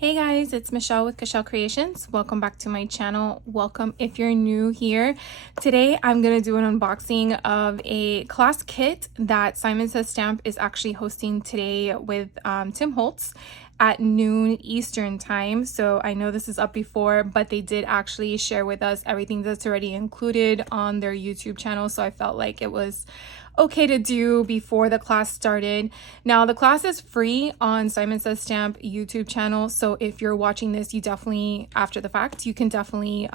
Hey guys, it's Michelle with Michelle Creations. Welcome back to my channel. Welcome if you're new here. Today I'm going to do an unboxing of a class kit that Simon Says Stamp is actually hosting today with Tim Holtz at noon Eastern time. So I know this is up before, but they did actually share with us everything that's already included on their YouTube channel. So I felt like it was okay to do before the class started. Now the class is free on Simon Says Stamp YouTube channel, so if you're watching this, you definitely, after the fact, you can definitely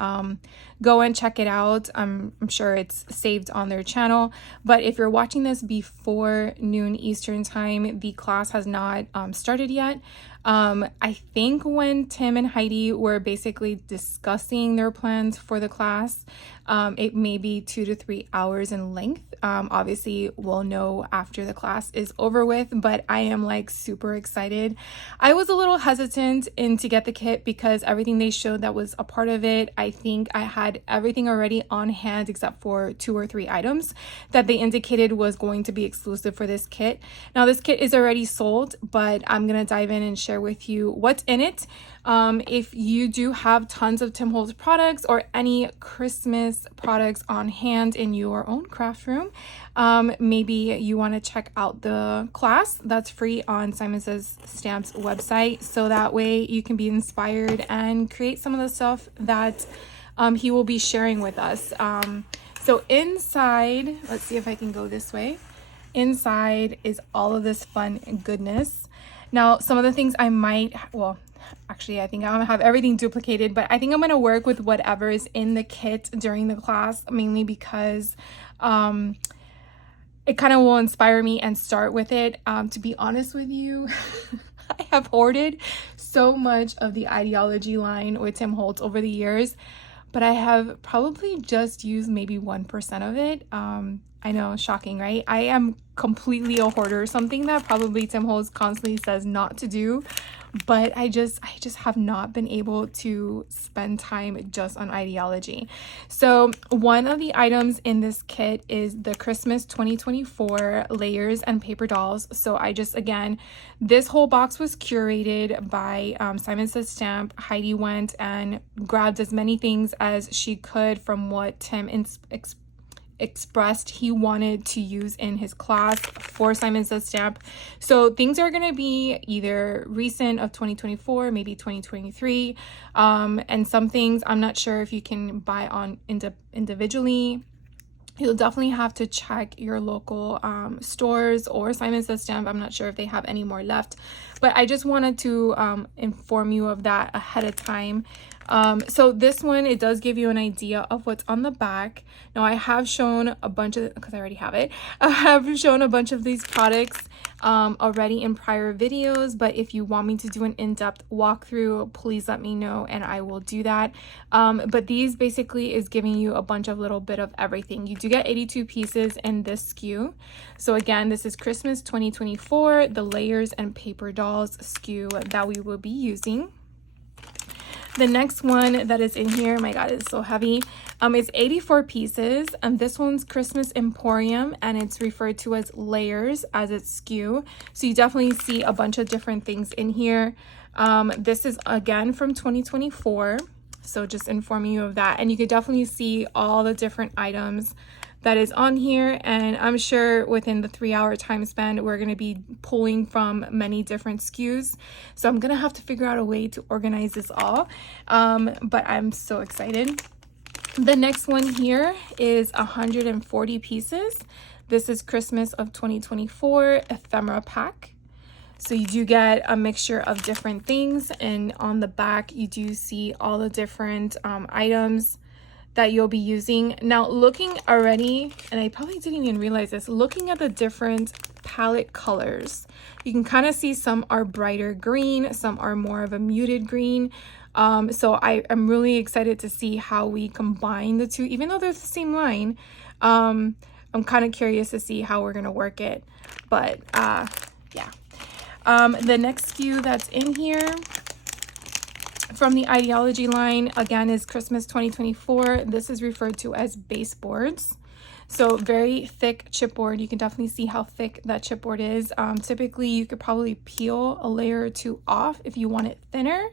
go and check it out. I'm sure it's saved on their channel, but if you're watching this before noon Eastern time, the class has not started yet. I think when Tim and Heidi were basically discussing their plans for the class, it may be 2 to 3 hours in length. Obviously we'll know after the class is over with, but I am like super excited. I was a little hesitant to get the kit because everything they showed that was a part of it, I think I had everything already on hand except for 2 or 3 items that they indicated was going to be exclusive for this kit. Now this kit is already sold, but I'm gonna dive in and share with you what's in it. If you do have tons of Tim Holtz products or any Christmas products on hand in your own craft room, maybe you want to check out the class that's free on Simon Says Stamp's website, so that way you can be inspired and create some of the stuff that he will be sharing with us. So inside, let's see if I can go this way. Inside is all of this fun goodness. Now, some of the things I might, well, actually, I think I'm gonna have everything duplicated, but I think I'm gonna work with whatever is in the kit during the class, mainly because it kind of will inspire me and start with it. To be honest with you, I have hoarded so much of the ideology line with Tim Holtz over the years, but I have probably just used maybe 1% of it. I know, shocking, right? I am completely a hoarder, something that probably Tim Holtz constantly says not to do, but I just have not been able to spend time just on ideology. So one of the items in this kit is the Christmas 2024 layers and paper dolls. So again, this whole box was curated by Simon Says Stamp. Heidi went and grabbed as many things as she could from what Tim expressed he wanted to use in his class for Simon Says Stamp. So things are going to be either recent of 2024, maybe 2023, and some things I'm not sure if you can buy on individually. You'll definitely have to check your local stores or Simon Says Stamp. I'm not sure if they have any more left, but I just wanted to inform you of that ahead of time. So this one, it does give you an idea of what's on the back. Now I have shown a bunch of, because I already have it, I have shown a bunch of these products already in prior videos, but if you want me to do an in-depth walkthrough, please let me know and I will do that. But these basically is giving you a bunch of little bit of everything. You do get 82 pieces in this SKU. So again, this is Christmas 2024, the layers and paper dolls SKU that we will be using. The next one that is in here, my God, it's so heavy. It's 84 pieces, and this one's Christmas Emporium, and it's referred to as layers as its SKU. So you definitely see a bunch of different things in here. This is again from 2024, so just informing you of that. And you could definitely see all the different items that is on here, and I'm sure within the 3-hour time span we're going to be pulling from many different SKUs, so I'm gonna have to figure out a way to organize this all, but I'm so excited. The next one here is 140 pieces. This is Christmas of 2024 ephemera pack. So you do get a mixture of different things, and on the back you do see all the different items that you'll be using. Now looking already, and I probably didn't even realize this, looking at the different palette colors, you can kind of see some are brighter green, some are more of a muted green. So I am really excited to see how we combine the two, even though they're the same line. I'm kind of curious to see how we're gonna work it, but yeah. The next SKU that's in here from the ideology line, again, is Christmas 2024. This is referred to as baseboards. So very thick chipboard. You can definitely see how thick that chipboard is. Typically you could probably peel a layer or two off if you want it thinner,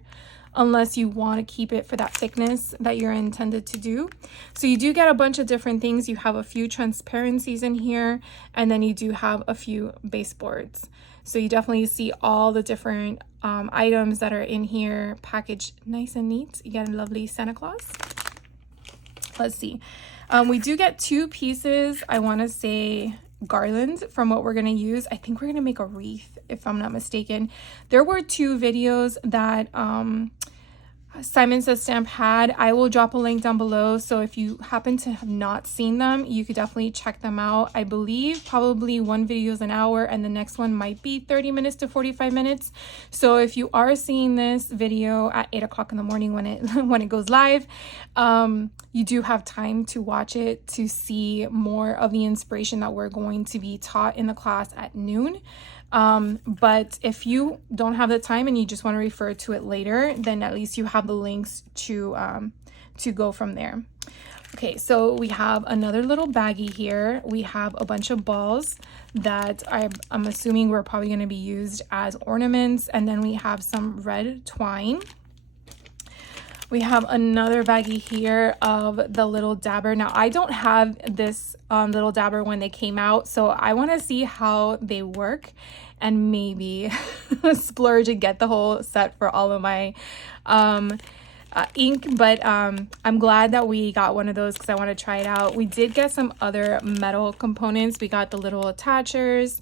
unless you want to keep it for that thickness that you're intended to do. So you do get a bunch of different things. You have a few transparencies in here, and then you do have a few baseboards. So you definitely see all the different items that are in here, packaged nice and neat. You get a lovely Santa Claus. Let's see. We do get 2 pieces, I want to say, garland from what we're going to use. I think we're going to make a wreath, if I'm not mistaken. There were 2 videos that Simon Says Stamp had. I will drop a link down below, so if you happen to have not seen them, you could definitely check them out. I believe probably one video is an hour and the next one might be 30 minutes to 45 minutes. So if you are seeing this video at 8 o'clock in the morning when it goes live, you do have time to watch it to see more of the inspiration that we're going to be taught in the class at noon. But if you don't have the time and you just want to refer to it later, then at least you have the links to go from there. Okay, so we have another little baggie here. We have a bunch of balls that I'm assuming we're probably going to be used as ornaments, and then we have some red twine. We have another baggie here of the little dabber. Now, I don't have this little dabber when they came out, so I want to see how they work and maybe splurge and get the whole set for all of my ink. But I'm glad that we got one of those because I want to try it out. We did get some other metal components. We got the little attachers,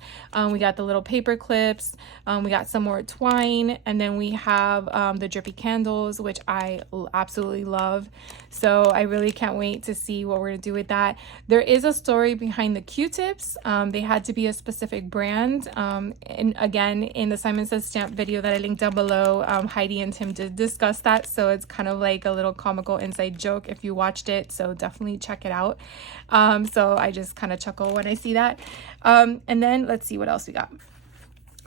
we got the little paper clips, we got some more twine, and then we have the drippy candles, which I absolutely love. So I really can't wait to see what we're gonna do with that. There is a story behind the Q-tips. They had to be a specific brand, and again, in the Simon Says Stamp video that I linked down below, Heidi and Tim did discuss that, so it's kind of like a little comical inside joke if you watched it, so definitely check it out. So I just kind of chuckle when I see that. And then let's see what else we got.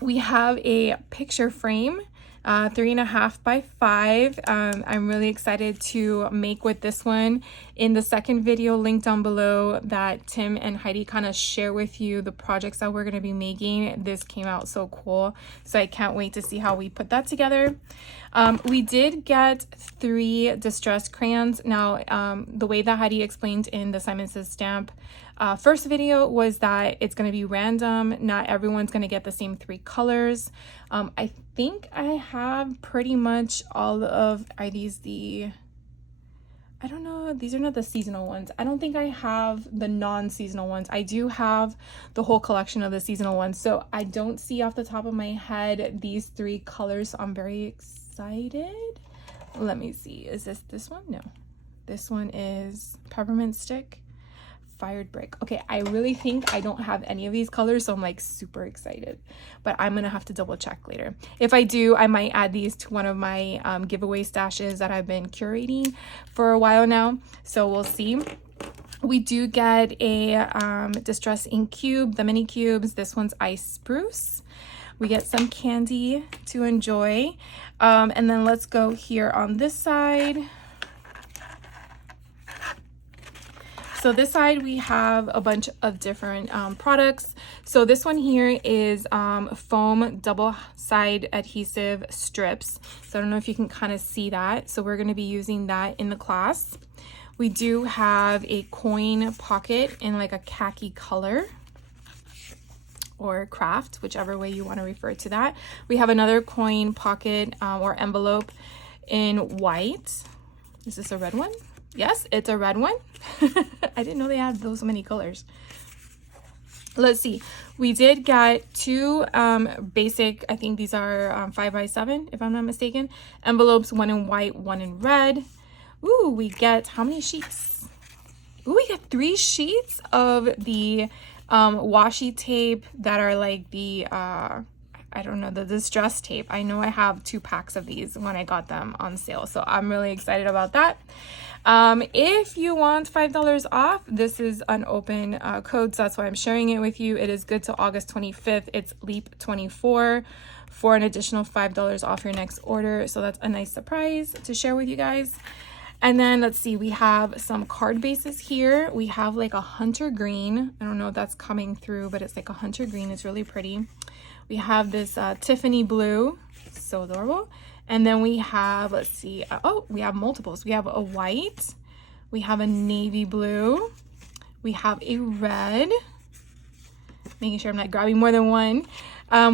We have a picture frame, 3.5 by 5. I'm really excited to make with this one. In the second video linked down below that Tim and Heidi kind of share with you the projects that we're going to be making, this came out so cool, so I can't wait to see how we put that together. We did get 3 distressed crayons. Now, the way that Heidi explained in the Simon Says Stamp first video was that it's going to be random. Not everyone's going to get the same 3 colors. I think I have pretty much all of, are these the, I don't know, these are not the seasonal ones. I don't think I have the non-seasonal ones. I do have the whole collection of the seasonal ones. So I don't see off the top of my head these 3 colors. So I'm very excited. Let me see. Is this one? No. This one is peppermint stick, fired brick. Okay, I really think I don't have any of these colors, so I'm like super excited, but I'm gonna have to double check later. If I do, I might add these to one of my giveaway stashes that I've been curating for a while now, so we'll see. We do get a distress ink cube, the mini cubes. This one's ice spruce. We get some candy to enjoy, and then let's go here on this side. So this side we have a bunch of different products. So this one here is foam double side adhesive strips. So I don't know if you can kind of see that. So we're going to be using that in the class. We do have a coin pocket in like a khaki color or craft, whichever way you want to refer to that. We have another coin pocket or envelope in white. Is this a red one? Yes, it's a red one. I didn't know they had those many colors. Let's see. We did get 2 basic, I think these are 5 by 7, if I'm not mistaken, envelopes, one in white, one in red. Ooh, we get how many sheets? Ooh, we get 3 sheets of the washi tape that are like the I don't know, the distress tape. I know I have 2 packs of these when I got them on sale, so I'm really excited about that. If you want $5 off, this is an open code, so that's why I'm sharing it with you. It is good till August 25th. It's LEAP24 for an additional $5 off your next order, so that's a nice surprise to share with you guys. And then let's see, we have some card bases here. We have like a hunter green. I don't know if that's coming through, but it's like a hunter green. It's really pretty. We have this Tiffany blue, so adorable. And then we have, let's see, oh, we have multiples. We have a white, we have a navy blue, we have a red, making sure I'm not grabbing more than one.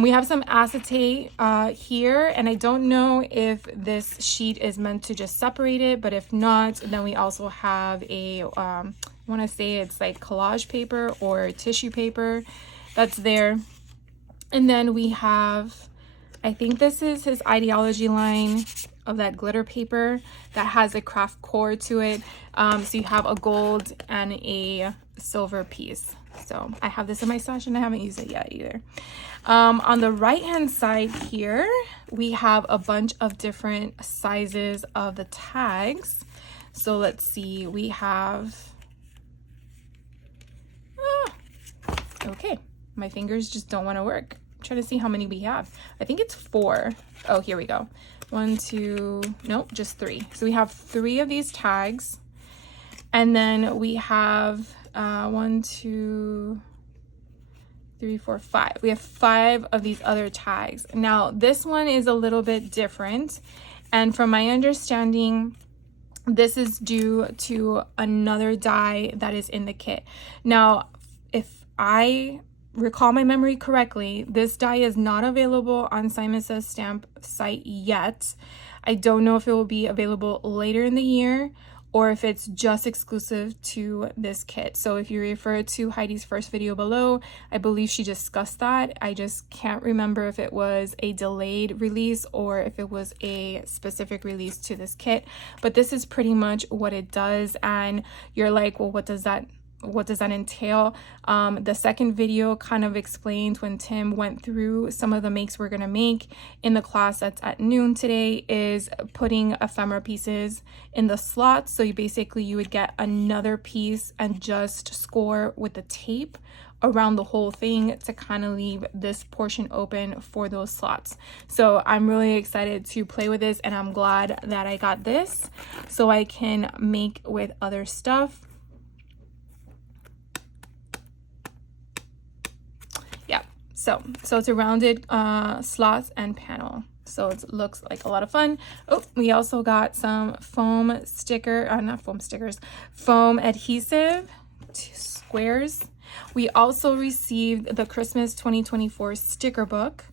We have some acetate here, and I don't know if this sheet is meant to just separate it, but if not, then we also have a, I want to say it's like collage paper or tissue paper that's there. And then we have, I think this is his ideology line of that glitter paper that has a craft core to it. So you have a gold and a silver piece. So I have this in my stash and I haven't used it yet either. On the right hand side here, we have a bunch of different sizes of the tags. So let's see, we have, okay, my fingers just don't want to work. I'm trying to see how many we have. I think it's 4. Oh, here we go. 1, 2, nope, just 3. So we have 3 of these tags. And then we have 1, 2, 3, 4, 5. We have 5 of these other tags. Now, this one is a little bit different. And from my understanding, this is due to another die that is in the kit. Now, if I recall my memory correctly, this die is not available on Simon Says Stamp site yet. I don't know if it will be available later in the year or if it's just exclusive to this kit. So if you refer to Heidi's first video below, I believe she discussed that. I just can't remember if it was a delayed release or if it was a specific release to this kit. But this is pretty much what it does. And you're like, well, what does that entail? The second video kind of explained when Tim went through some of the makes we're gonna make in the class that's at noon today, is putting ephemera pieces in the slots. So you would get another piece and just score with the tape around the whole thing to kind of leave this portion open for those slots. So I'm really excited to play with this, and I'm glad that I got this so I can make with other stuff. So it's a rounded slots and panel. So it looks like a lot of fun. Oh, we also got some foam foam adhesive squares. We also received the Christmas 2024 sticker book.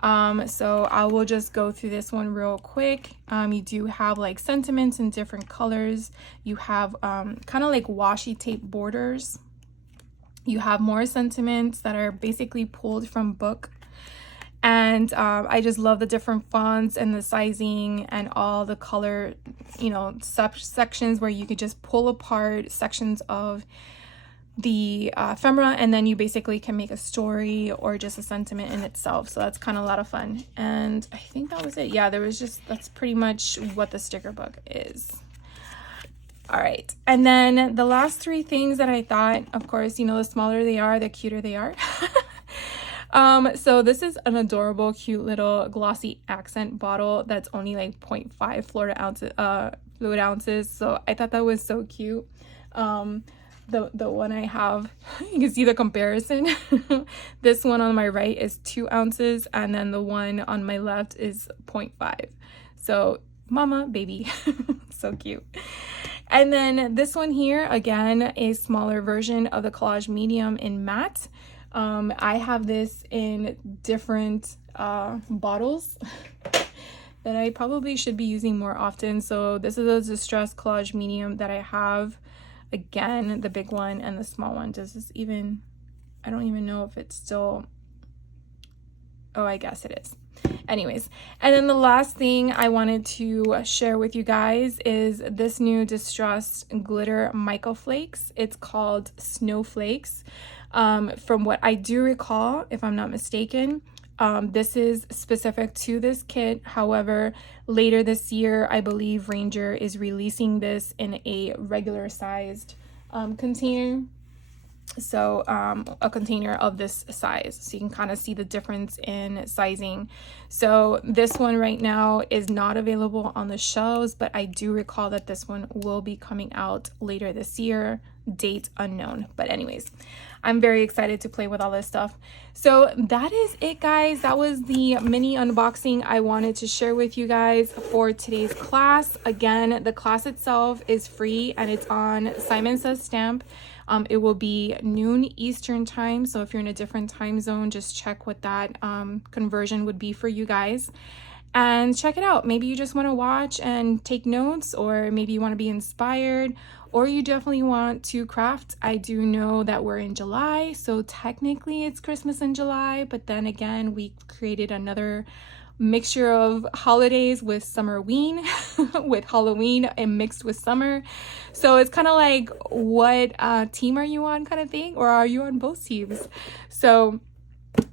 So I will just go through this one real quick. You do have like sentiments in different colors. You have kind of like washi tape borders. You have more sentiments that are basically pulled from book. And I just love the different fonts and the sizing and all the color, sections where you could just pull apart sections of the ephemera, and then you basically can make a story or just a sentiment in itself. So that's kind of a lot of fun. And I think that was it. Yeah, that's pretty much what the sticker book is. All right, and then the last 3 things that I thought, of course, the smaller they are, the cuter they are. So this is an adorable, cute little glossy accent bottle that's only like 0.5 fluid ounces. So I thought that was so cute. The one I have, you can see the comparison. This one on my right is 2 ounces, and then the one on my left is 0.5. So mama, baby, so cute. And then this one here, again, a smaller version of the collage medium in matte. I have this in different bottles that I probably should be using more often. So this is a distressed collage medium that I have. Again, the big one and the small one. I don't even know if it's still, oh, I guess it is. Anyways, and then the last thing I wanted to share with you guys is this new distressed glitter mica flakes. It's called Snowflakes. From what I do recall, if I'm not mistaken, this is specific to this kit. However, later this year, I believe Ranger is releasing this in a regular sized container. So a container of this size, so you can kind of see the difference in sizing. So this one right now is not available on the shelves, but I do recall that this one will be coming out later this year, date unknown. But anyways, I'm very excited to play with all this stuff. So that is it, guys. That was the mini unboxing I wanted to share with you guys for today's class. Again, the class itself is free and it's on Simon Says Stamp. It will be noon Eastern time. So if you're in a different time zone, just check what that conversion would be for you guys. And check it out. Maybe you just want to watch and take notes, or maybe you want to be inspired, or you definitely want to craft. I do know that we're in July, so technically it's Christmas in July, but then again, we created another mixture of holidays with summerween, with Halloween and mixed with summer. So it's kind of like, what team are you on kind of thing, or are you on both teams? So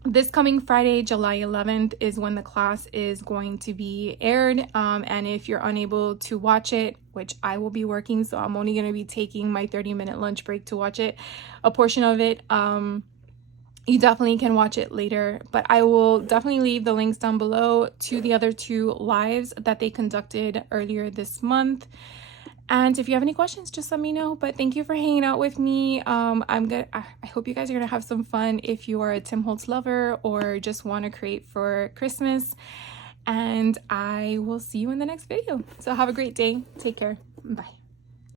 this coming Friday, July 11th, is when the class is going to be aired. And if you're unable to watch it, which I will be working, so I'm only going to be taking my 30-minute lunch break to watch it, a portion of it, you definitely can watch it later. But I will definitely leave the links down below to the other 2 lives that they conducted earlier this month. And if you have any questions, just let me know. But thank you for hanging out with me. I hope you guys are gonna have some fun if you are a Tim Holtz lover or just want to create for Christmas. And I will see you in the next video. So have a great day. Take care. Bye.